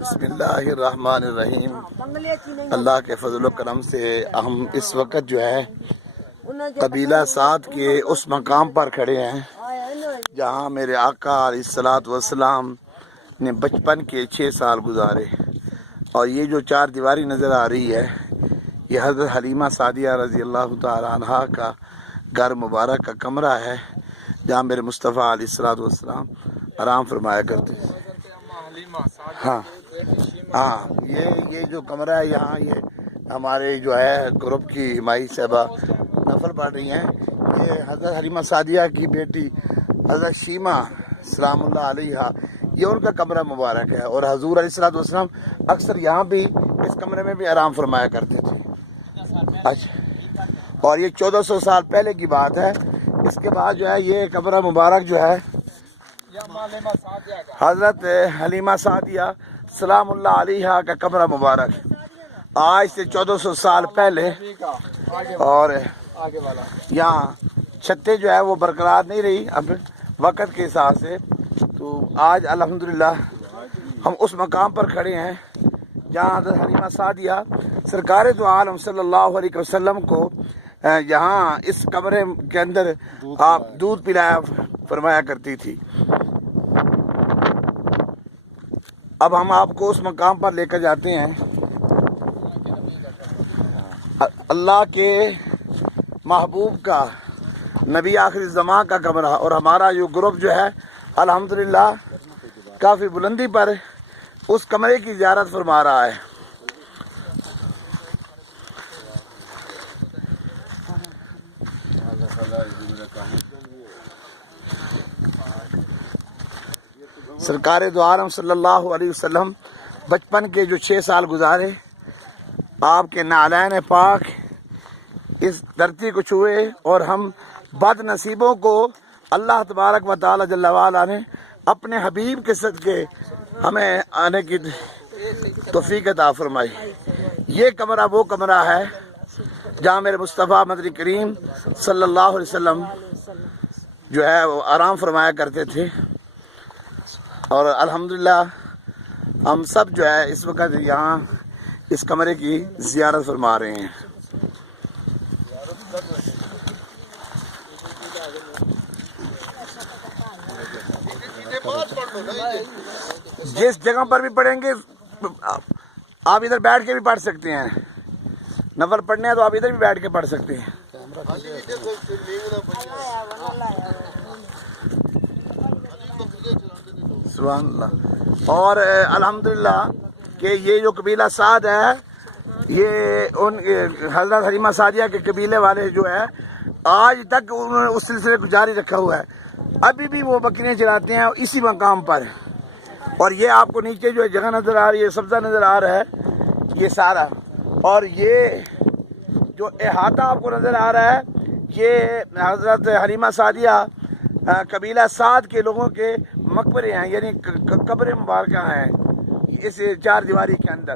بسم اللہ الرحمن الرحیم۔ اللہ کے فضل و کرم سے ہم اس وقت جو ہے قبیلہ سعد کے اس مقام پر کھڑے ہیں جہاں میرے آقا علیہ الصلوۃ والسلام نے بچپن کے 6 سال گزارے، اور یہ جو 4 دیواری نظر آ رہی ہے یہ حضرت حلیمہ سعدیہ رضی اللہ تعالی عنہا کا گھر مبارک کا کمرہ ہے جہاں میرے مصطفیٰ علیہ الصلوۃ والسلام آرام فرمایا کرتے ہیں۔ ہاں یہ جو کمرہ ہے یہاں یہ ہمارے جو ہے گروپ کی مائی صاحبہ نفل پڑھ رہی ہیں۔ یہ حضرت حلیمہ سعدیہ کی بیٹی حضرت شیمہ سلام اللہ علیہ، یہ ان کا کمرہ مبارک ہے، اور حضور علیہ الصلوۃ والسلام اکثر یہاں بھی اس کمرے میں بھی آرام فرمایا کرتے تھے۔ اچھا، اور یہ 1400 سال پہلے کی بات ہے۔ اس کے بعد جو ہے یہ کمرہ مبارک جو ہے حضرت حلیمہ سعدیہ سلام اللہ علیہ کا کمرہ مبارک آج سے 1400 سال پہلے، اور یہاں چھتیں جو ہے وہ برقرار نہیں رہی اب وقت کے حساب سے، تو آج الحمدللہ ہم اس مقام پر کھڑے ہیں جہاں حضرت حلیمہ سعدیہ سرکار دو عالم صلی اللہ علیہ وسلم کو یہاں اس کمرے کے اندر آپ دودھ پلایا فرمایا کرتی تھی۔ اب ہم آپ کو اس مقام پر لے کر جاتے ہیں، اللہ کے محبوب کا نبی آخری زمان کا کمرہ، اور ہمارا جو گروپ جو ہے الحمدللہ کافی بلندی پر اس کمرے کی زیارت فرما رہا ہے۔ سرکار دو عالم صلی اللہ علیہ وسلم بچپن کے جو 6 سال گزارے، آپ کے نعلین پاک اس دھرتی کو چھوئے، اور ہم بد نصیبوں کو اللہ تبارک و تعالی جل وعلا نے اپنے حبیب کے صدقے ہمیں آنے کی توفیق عطا فرمائی۔ یہ کمرہ وہ کمرہ ہے جہاں میرے مصطفیٰ مدنی کریم صلی اللہ علیہ وسلم جو ہے وہ آرام فرمایا کرتے تھے، اور الحمدللہ ہم سب جو ہے اس وقت یہاں اس کمرے کی زیارت فرما رہے ہیں۔ جس جگہ پر بھی پڑھیں گے آپ ادھر بیٹھ کے بھی پڑھ سکتے ہیں، نفل پڑھنے ہیں تو آپ ادھر بھی بیٹھ کے پڑھ سکتے ہیں۔ سبحان اللہ۔ اور الحمدللہ کہ یہ جو قبیلہ سعد ہے یہ ان حضرت حلیمہ سعدیہ کے قبیلے والے جو ہے آج تک انہوں نے اس سلسلے کو جاری رکھا ہوا ہے، ابھی بھی وہ بکریاں چراتے ہیں اسی مقام پر۔ اور یہ آپ کو نیچے جو جگہ نظر آ رہی ہے، سبزہ نظر آ رہا ہے یہ سارا، اور یہ جو احاطہ آپ کو نظر آ رہا ہے یہ حضرت حلیمہ سعدیہ قبیلہ سعد کے لوگوں کے مقبرے ہیں، یعنی قبر مبارکہ ہیں اس 4 دیواری کے اندر۔